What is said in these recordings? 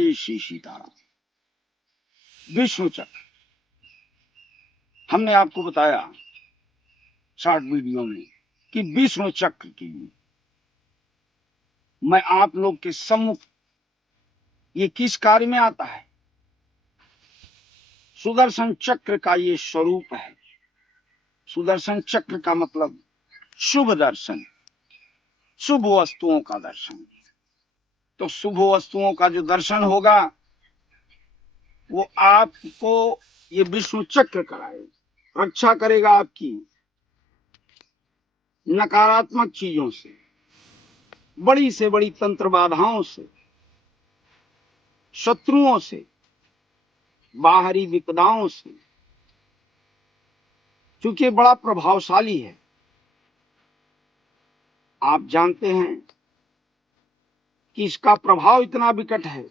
श्री सीताराम। विष्णु चक्र हमने आपको बताया शॉर्ट वीडियो में कि विष्णु चक्र के लिए मैं आप लोग के सम्मुख ये किस कार्य में आता है। सुदर्शन चक्र का ये स्वरूप है। सुदर्शन चक्र का मतलब शुभ दर्शन, शुभ वस्तुओं का दर्शन। तो शुभ वस्तुओं का जो दर्शन होगा वो आपको ये विष्णु चक्र कराएगा, रक्षा करेगा आपकी नकारात्मक चीजों से, बड़ी से बड़ी तंत्र बाधाओं से, शत्रुओं से, बाहरी विपदाओं से। क्योंकि बड़ा प्रभावशाली है। आप जानते हैं कि इसका प्रभाव इतना विकट है।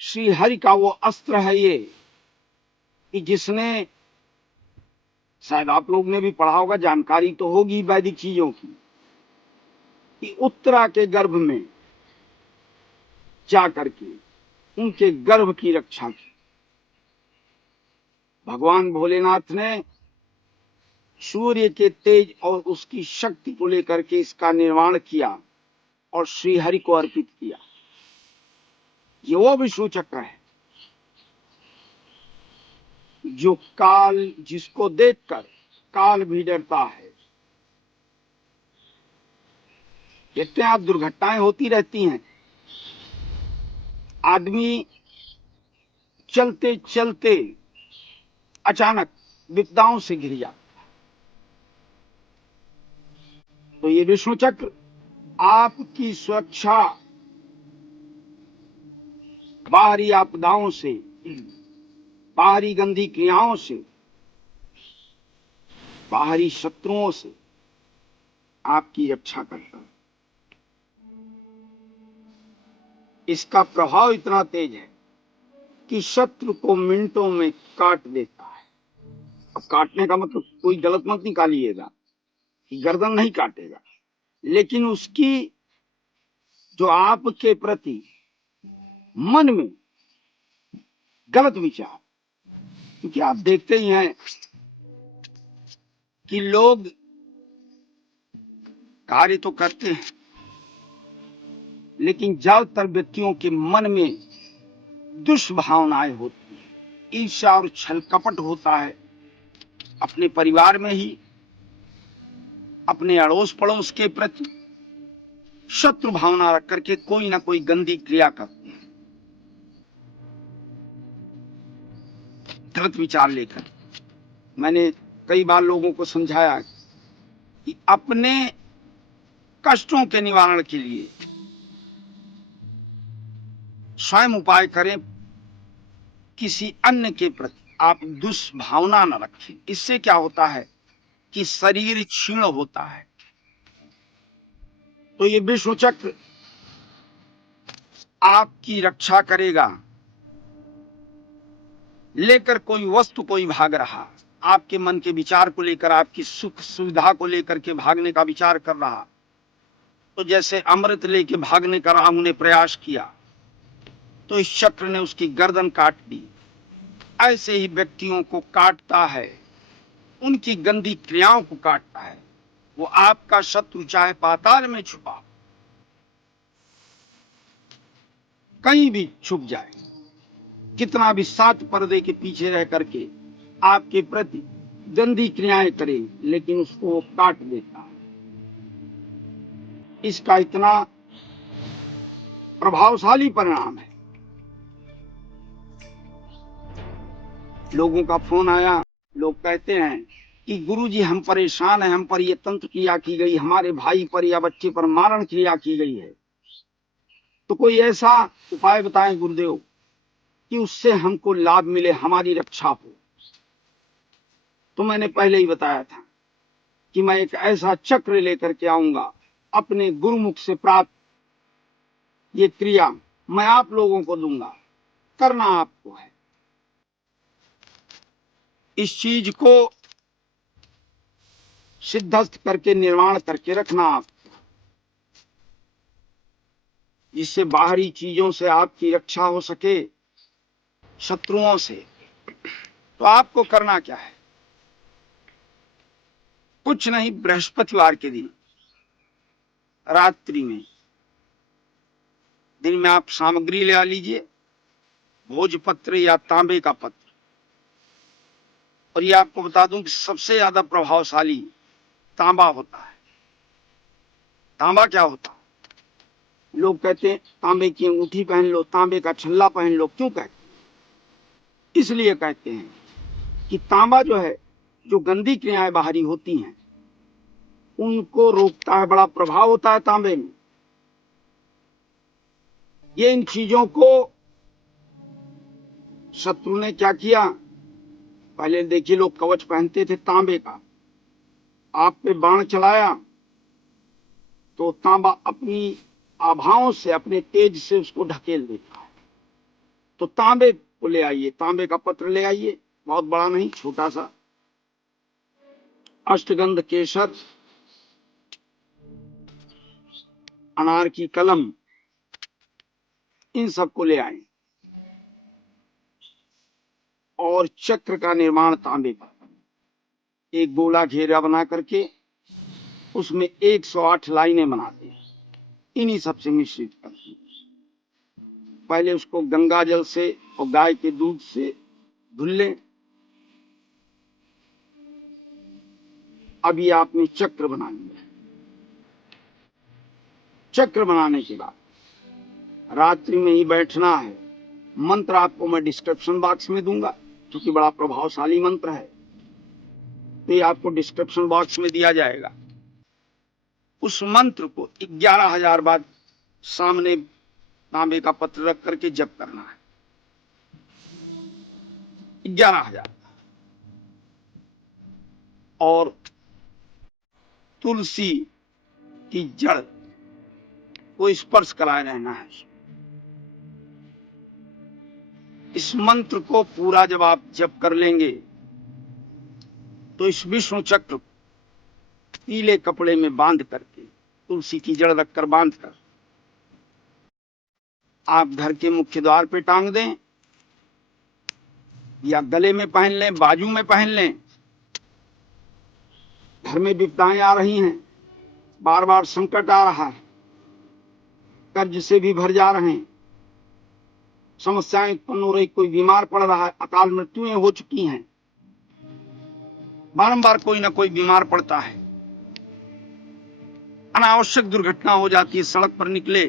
श्री हरि का वो अस्त्र है ये कि जिसने, शायद आप लोग ने भी पढ़ा होगा, जानकारी तो होगी वैदिक चीजों की, कि उत्तरा के गर्भ में जा करके उनके गर्भ की रक्षा की। भगवान भोलेनाथ ने सूर्य के तेज और उसकी शक्ति को लेकर के इसका निर्माण किया और श्री हरि को अर्पित किया। ये वो विष्णु चक्र है जो काल, जिसको देखकर काल भी डरता है। देखते हैं आप, दुर्घटनाएं होती रहती हैं। आदमी चलते चलते अचानक विपदाओं से घिर जाता। तो ये विष्णु चक्र आपकी सुरक्षा बाहरी आपदाओं से, बाहरी गंदी क्रियाओं से, बाहरी शत्रुओं से आपकी रक्षा करता है। इसका प्रभाव इतना तेज है कि शत्रु को मिनटों में काट देता है। अब काटने का मतलब कोई गलत मत निकालिएगा कि गर्दन नहीं काटेगा, लेकिन उसकी जो आपके प्रति मन में गलत विचार, क्योंकि आप देखते ही हैं कि लोग कार्य तो करते हैं लेकिन ज्यादातर व्यक्तियों के मन में दुष्भावनाएं होती हैं। ईर्ष्या और छल कपट होता है अपने परिवार में ही, अपने अड़ोस पड़ोस के प्रति शत्रु भावना रख करके कोई ना कोई गंदी क्रिया करते हैं, गलत विचार लेकर। मैंने कई बार लोगों को समझाया कि अपने कष्टों के निवारण के लिए स्वयं उपाय करें, किसी अन्य के प्रति आप दुष्भावना न रखें। इससे क्या होता है कि शरीर क्षीण होता है। तो ये विष्णु चक्र आपकी रक्षा करेगा। लेकर कोई वस्तु कोई भाग रहा, आपके मन के विचार को लेकर, आपकी सुख सुविधा को लेकर के भागने का विचार कर रहा, तो जैसे अमृत लेके भागने का राम ने प्रयास किया तो इस चक्र ने उसकी गर्दन काट दी। ऐसे ही व्यक्तियों को काटता है, उनकी गंदी क्रियाओं को काटता है। वो आपका शत्रु चाहे पाताल में छुपा, कहीं भी छुप जाए, कितना भी सात पर्दे के पीछे रह करके आपके प्रति गंदी क्रियाएं करे, लेकिन उसको वो काट देता है। इसका इतना प्रभावशाली परिणाम है। लोगों का फोन आया, लोग कहते हैं कि गुरुजी हम परेशान हैं, हम पर ये तंत्र क्रिया की गई, हमारे भाई पर या बच्चे पर मारण क्रिया की गई है, तो कोई ऐसा उपाय बताएं गुरुदेव कि उससे हमको लाभ मिले, हमारी रक्षा हो। तो मैंने पहले ही बताया था कि मैं एक ऐसा चक्र लेकर के आऊंगा, अपने गुरुमुख से प्राप्त ये क्रिया मैं आप लोगों को दूंगा। करना आपको है, इस चीज को सिद्धस्थ करके निर्माण करके रखना। आप जिससे बाहरी चीजों से आपकी रक्षा हो सके, शत्रुओं से। तो आपको करना क्या है? कुछ नहीं, बृहस्पतिवार के दिन रात्रि में, दिन में आप सामग्री ले आ लीजिए, भोजपत्र या तांबे का पत्र। और ये आपको बता दूं कि सबसे ज्यादा प्रभावशाली तांबा होता है। तांबा क्या होता है? लोग कहते हैं तांबे की अंगूठी पहन लो, तांबे का छल्ला पहन लो। क्यों कहते हैं? इसलिए कहते हैं कि तांबा जो है, जो गंदी क्रियाएं बाहरी होती हैं उनको रोकता है, बड़ा प्रभाव होता है तांबे में। ये इन चीजों को शत्रु ने क्या किया? पहले देखिए, लोग कवच पहनते थे तांबे का, आप पे बाण चलाया तो तांबा अपनी आभाओं से, अपने तेज से उसको ढकेल देता है। तो तांबे को ले आइए, तांबे का पत्र ले आइए, बहुत बड़ा नहीं, छोटा सा। अष्टगंध केसर, अनार की कलम, इन सबको ले आए। और चक्र का निर्माण तांबे का, एक गोला घेरा बना करके उसमें 108 लाइनें बनाते हैं, इन्हीं सबसे मिश्रित करते हैं। पहले उसको गंगा जल से और गाय के दूध से धुल लें। अभी आपने चक्र बना लिया। चक्र बनाने के बाद रात्रि में ही बैठना है। मंत्र आपको मैं डिस्क्रिप्शन बॉक्स में दूंगा, क्योंकि बड़ा प्रभावशाली मंत्र है, तो ये आपको डिस्क्रिप्शन बॉक्स में दिया जाएगा। उस मंत्र को 11,000 बार सामने तांबे का पत्र रख करके जप करना है। 11,000। और तुलसी की जड़ को स्पर्श कराए रहना है। इस मंत्र को पूरा जब आप जप कर लेंगे तो इस विष्णु चक्र पीले कपड़े में बांध करके, तुलसी की जड़ रखकर बांध कर आप घर के मुख्य द्वार पे टांग दें, या गले में पहन लें, बाजू में पहन लें। घर में विपदाएं आ रही हैं, बार बार संकट आ रहा है, कर्ज से भी भर जा रहे हैं, समस्याएं उत्पन्न हो रही, कोई बीमार पड़ रहा है, अकाल मृत्युएं हो चुकी हैं, बारंबार कोई ना कोई बीमार पड़ता है, अनावश्यक दुर्घटना हो जाती है, सड़क पर निकले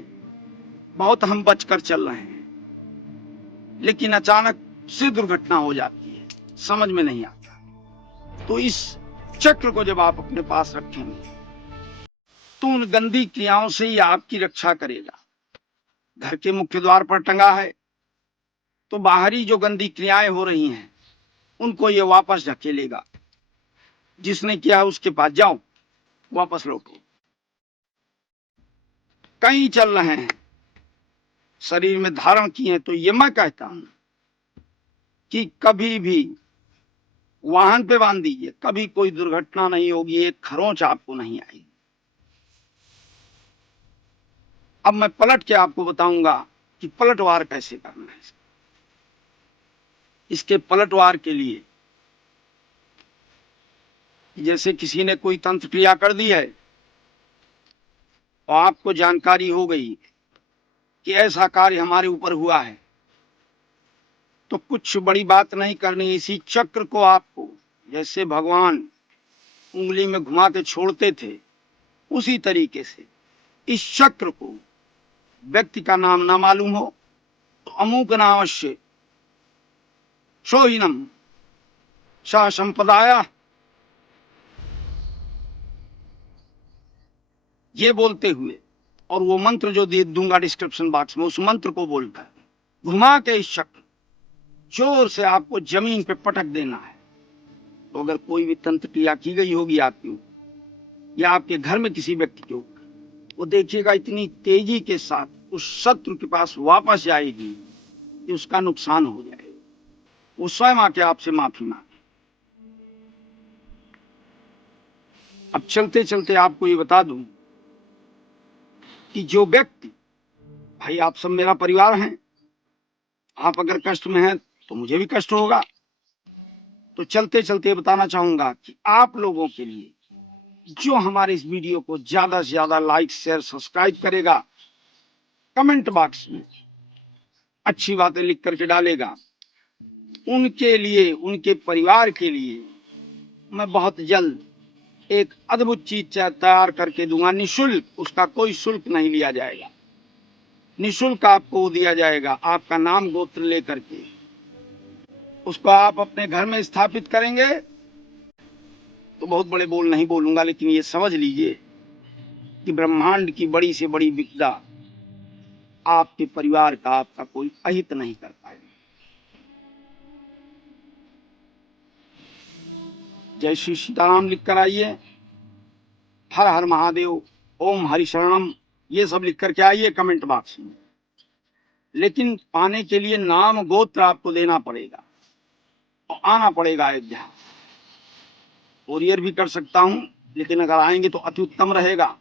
बहुत हम बचकर चल रहे हैं, लेकिन अचानक से दुर्घटना हो जाती है, समझ में नहीं आता। तो इस चक्र को जब आप अपने पास रखेंगे तो उन गंदी क्रियाओं से ही आपकी रक्षा करेगा। घर के मुख्य द्वार पर टंगा है तो बाहरी जो गंदी क्रियाएं हो रही हैं उनको ये वापस धकेलेगा। जिसने किया उसके पास जाओ, वापस लौटो। कहीं चल रहे हैं, शरीर में धारण किए, तो ये मैं कहता हूं कि कभी भी वाहन पे बांध दीजिए, कभी कोई दुर्घटना नहीं होगी, एक खरोंच आपको नहीं आएगी। अब मैं पलट के आपको बताऊंगा कि पलटवार कैसे करना है। इसके पलटवार के लिए, जैसे किसी ने कोई तंत्र क्रिया कर दी है और आपको जानकारी हो गई कि ऐसा कार्य हमारे ऊपर हुआ है, तो कुछ बड़ी बात नहीं करनी। इसी चक्र को आपको, जैसे भगवान उंगली में घुमा के छोड़ते थे, उसी तरीके से इस चक्र को, व्यक्ति का नाम ना मालूम हो तो अमुक नामस्य सोहिनम सा संपदाया, ये बोलते हुए, और वो मंत्र जो दे दूंगा डिस्क्रिप्शन बॉक्स में, उस मंत्र को बोलकर घुमा के इस चक्र जोर से आपको जमीन पे पटक देना है। तो अगर कोई भी तंत्र क्रिया की गई होगी आपकी ऊपर या आपके घर में किसी व्यक्ति के ऊपर, वो देखिएगा इतनी तेजी के साथ उस शत्रु के पास वापस जाएगी कि उसका नुकसान हो जाएगा। वो स्वयं आके आपसे माफी मांगे। अब चलते चलते आपको ये बता दूं कि जो व्यक्ति भाई आप सब मेरा परिवार हैं, आप अगर कष्ट में हैं तो मुझे भी कष्ट होगा। तो चलते चलते बताना चाहूंगा कि आप लोगों के लिए जो हमारे इस वीडियो को ज्यादा से ज्यादा लाइक शेयर सब्सक्राइब करेगा, कमेंट बॉक्स में अच्छी बातें लिख करके डालेगा, उनके लिए, उनके परिवार के लिए मैं बहुत जल्द एक अद्भुत चीज तैयार करके दूंगा। निःशुल्क, उसका कोई शुल्क नहीं लिया जाएगा, निःशुल्क आपको दिया जाएगा। आपका नाम गोत्र लेकर के उसको आप अपने घर में स्थापित करेंगे तो बहुत बड़े बोल नहीं बोलूंगा, लेकिन ये समझ लीजिए कि ब्रह्मांड की बड़ी से बड़ी विपदा आपके परिवार का, आपका कोई अहित नहीं कर पाएगा। जय श्री सीताराम लिख कर आइए, हर हर महादेव, ओम हरि शरणम, ये सब लिख करके आइए कमेंट बॉक्स में। लेकिन पाने के लिए नाम गोत्र आपको देना पड़ेगा और आना पड़ेगा अयोध्या। कोरियर भी कर सकता हूं, लेकिन अगर आएंगे तो अति उत्तम रहेगा।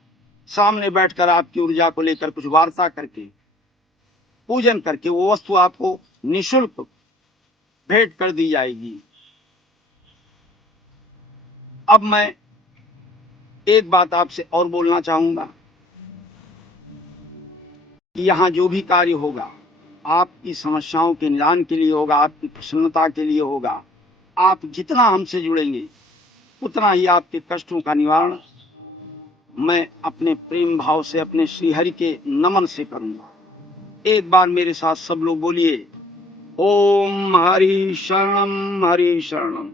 सामने बैठकर आपकी ऊर्जा को लेकर कुछ वार्ता करके, पूजन करके वो वस्तु आपको निःशुल्क भेंट कर दी जाएगी। अब मैं एक बात आपसे और बोलना चाहूंगा कि यहाँ जो भी कार्य होगा आपकी समस्याओं के निदान के लिए होगा, आपकी प्रसन्नता के लिए होगा। आप जितना हमसे जुड़ेंगे उतना ही आपके कष्टों का निवारण मैं अपने प्रेम भाव से, अपने श्रीहरि के नमन से करूंगा। एक बार मेरे साथ सब लोग बोलिए, ओम हरि शरणम हरि शरणम।